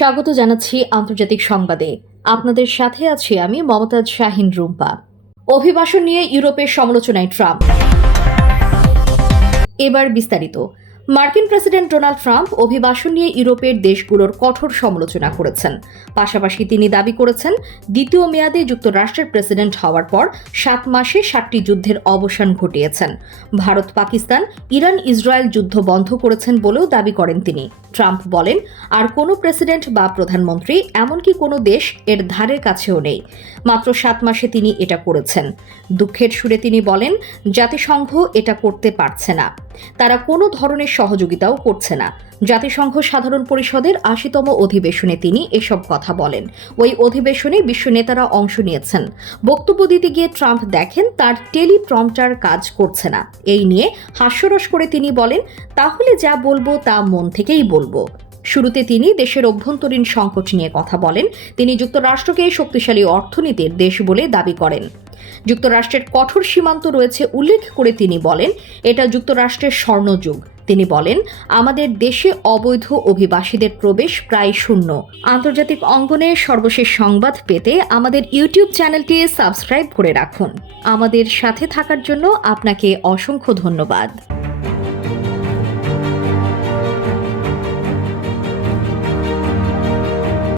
স্বাগত জানাচ্ছি আন্তর্জাতিক সংবাদে। আপনাদের সাথে আছি আমি মমতাজ শাহিন রুম্পা। অভিবাসন নিয়ে ইউরোপের সমালোচনায় ট্রাম্প। এবার বিস্তারিত। মার্কিন প্রেসিডেন্ট ডোনাল্ড ট্রাম্প অভিবাসন নিয়ে ইউরোপের দেশগুলোর কঠোর সমালোচনা করেছেন। পাশাপাশি তিনি দাবি করেছেন, দ্বিতীয় মেয়াদে যুক্তরাষ্ট্রের প্রেসিডেন্ট হওয়ার পর 7 মাসে 7টি যুদ্ধের অবসান ঘটিয়েছেন। ভারত, পাকিস্তান, ইরান, ইসরায়েল যুদ্ধ বন্ধ করেছেন বলেও দাবি করেন তিনি। ট্রাম্প বলেন, আর কোনো প্রেসিডেন্ট বা প্রধানমন্ত্রী, এমনকি কোনো দেশ এর ধারের কাছেও নেই। মাত্র 7 মাসে তিনি এটা করেছেন। দুঃখের সুরে তিনি বলেন, জাতিসংঘ এটা করতে পারছে না, তারা কোনো ধরনের সহযোগিতাও করছে না। জাতিসংঘ সাধারণ পরিষদের 80তম অধিবেশনে তিনি এসব কথা বলেন। ওই অধিবেশনে বিশ্ব নেতারা অংশ নিয়েছেন। বক্তব্য দিতে গিয়ে ট্রাম্প দেখেন তার টেলিপ্রম্পটার কাজ করছে না। এই নিয়ে হাস্যরস করে তিনি বলেন, তাহলে যা বলবো তা মন থেকেই বলবো। শুরুতে তিনি দেশের অভ্যন্তরীণ সংকট নিয়ে কথা বলেন। তিনি যুক্তরাষ্ট্রকে শক্তিশালী অর্থনীতির দেশ বলে দাবি করেন। যুক্তরাষ্ট্রের কঠোর সীমান্ত রয়েছে উল্লেখ করে তিনি বলেন, এটা যুক্তরাষ্ট্রের স্বর্ণযুগ। তিনি বলেন, আমাদের দেশে অবৈধ অভিবাসীদের প্রবেশ প্রায় শূন্য। আন্তর্জাতিক অঙ্গনে সর্বশেষ সংবাদ পেতে আমাদের ইউটিউব চ্যানেলটি সাবস্ক্রাইব করে রাখুন। আমাদের সাথে থাকার জন্য আপনাকে অসংখ্য ধন্যবাদ।